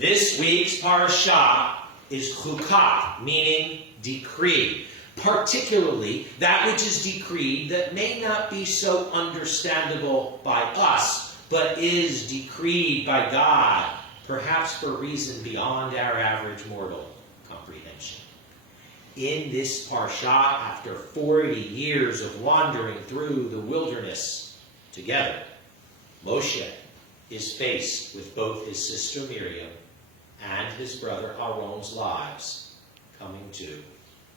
This week's parashah is Chukat, meaning decree, particularly that which is decreed that may not be so understandable by us, but is decreed by God, perhaps for reason beyond our average mortal comprehension. In this parashah, after 40 years of wandering through the wilderness together, Moshe is faced with both his sister Miriam and his brother Aaron's lives coming to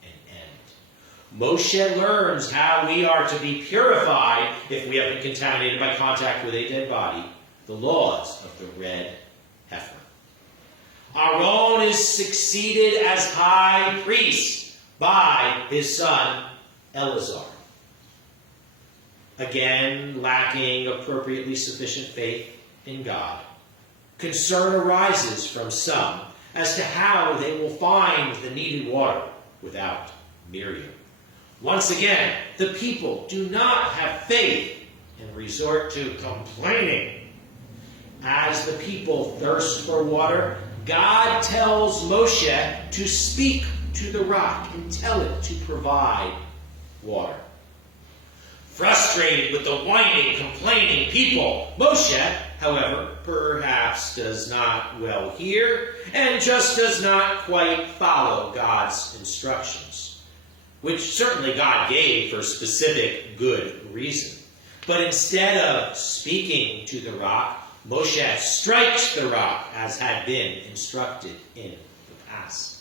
an end. Moshe learns how we are to be purified if we have been contaminated by contact with a dead body, the laws of the red heifer. Aaron is succeeded as high priest by his son Eleazar. Again, lacking appropriately sufficient faith in God, concern arises from some as to how they will find the needed water without Miriam. Once again, the people do not have faith and resort to complaining. As the people thirst for water, God tells Moshe to speak to the rock and tell it to provide water. Frustrated with the whining, complaining people, Moshe, however, perhaps does not well hear and just does not quite follow God's instructions, which certainly God gave for specific good reason. But instead of speaking to the rock, Moshe strikes the rock as had been instructed in the past.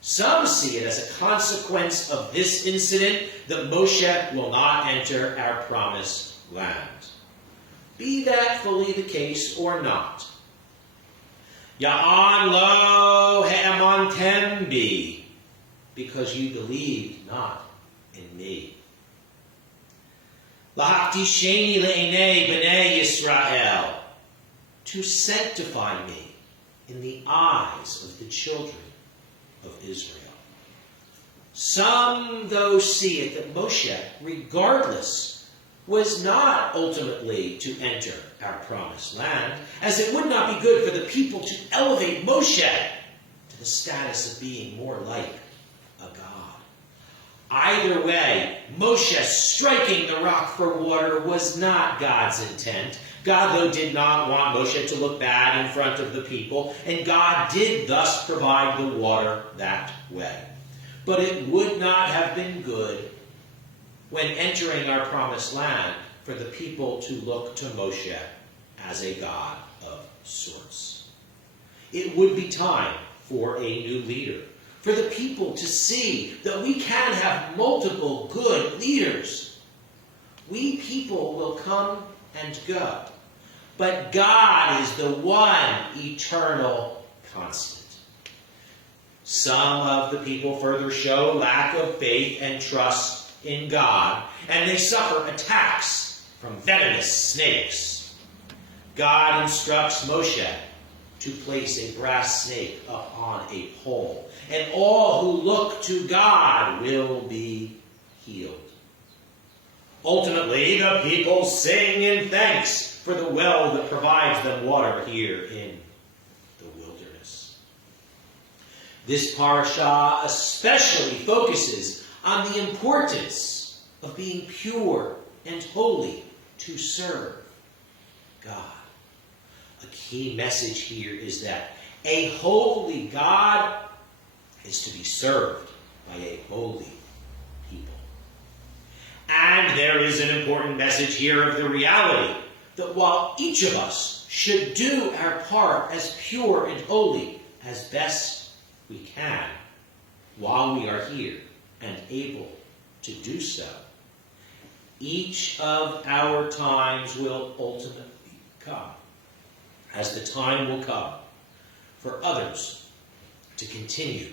Some see it as a consequence of this incident that Moshe will not enter our promised land. Be that fully the case or not. Ya'an lo ha'emantem bi, because you believed not in me. Lahakdisheni le'enei bnei Yisrael, to sanctify me in the eyes of the children of Israel. Some, though, see it that Moshe, regardless, was not ultimately to enter our promised land, as it would not be good for the people to elevate Moshe to the status of being more like a god. Either way, Moshe striking the rock for water was not God's intent. God, though, did not want Moshe to look bad in front of the people, and God did thus provide the water that way. But it would not have been good when entering our promised land for the people to look to Moshe as a god of sorts. It would be time for a new leader, for the people to see that we can have multiple good leaders. We people will come and go, but God is the one eternal constant. Some of the people further show lack of faith and trust in God, and they suffer attacks from venomous snakes. God instructs Moshe to place a brass snake up on a pole, and all who look to God will be healed. Ultimately, the people sing in thanks for the well that provides them water here in the wilderness. This parashah especially focuses on the importance of being pure and holy to serve God. A key message here is that a holy God is to be served by a holy people. And there is an important message here of the reality that while each of us should do our part as pure and holy as best we can while we are here and able to do so, each of our times will ultimately come, as the time will come for others to continue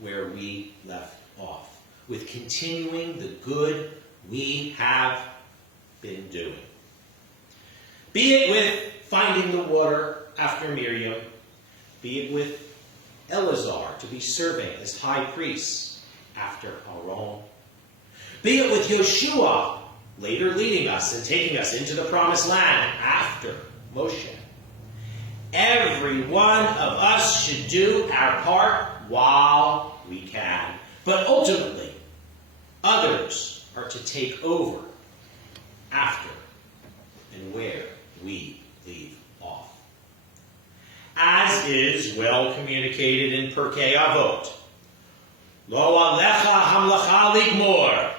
where we left off, with continuing the good we have been doing. Be it with finding the water after Miriam, be it with Eleazar to be serving as high priest after Aaron, be it with Yeshua later leading us and taking us into the promised land after Moshe. every one of us should do our part while we can. But ultimately, others are to take over after and where we leave off. As is well communicated in Pirkei Avot, Lo alecha hamlacha ligmor,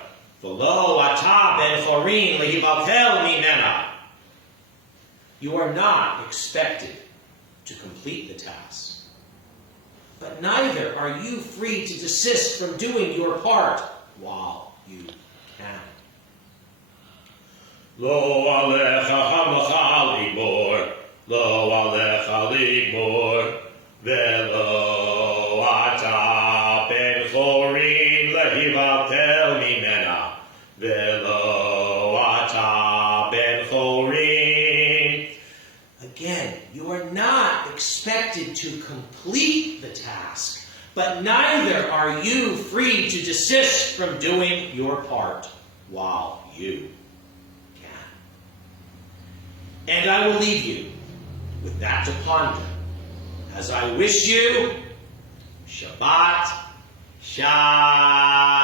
v'lo ata ben chorin lehibaltel mimena. You are not expected to complete the task, but neither are you free to desist from doing your part while you can. Lo alecha hamlacha ligmor, lo alecha ligmor, v'lo ata ben chorin lehibaltel mimena, v'lo ata ben chorin. Again, you are not expected to complete the task, but neither are you free to desist from doing your part while you can. And I will leave you with that to ponder, as I wish you Shabbat Shalom.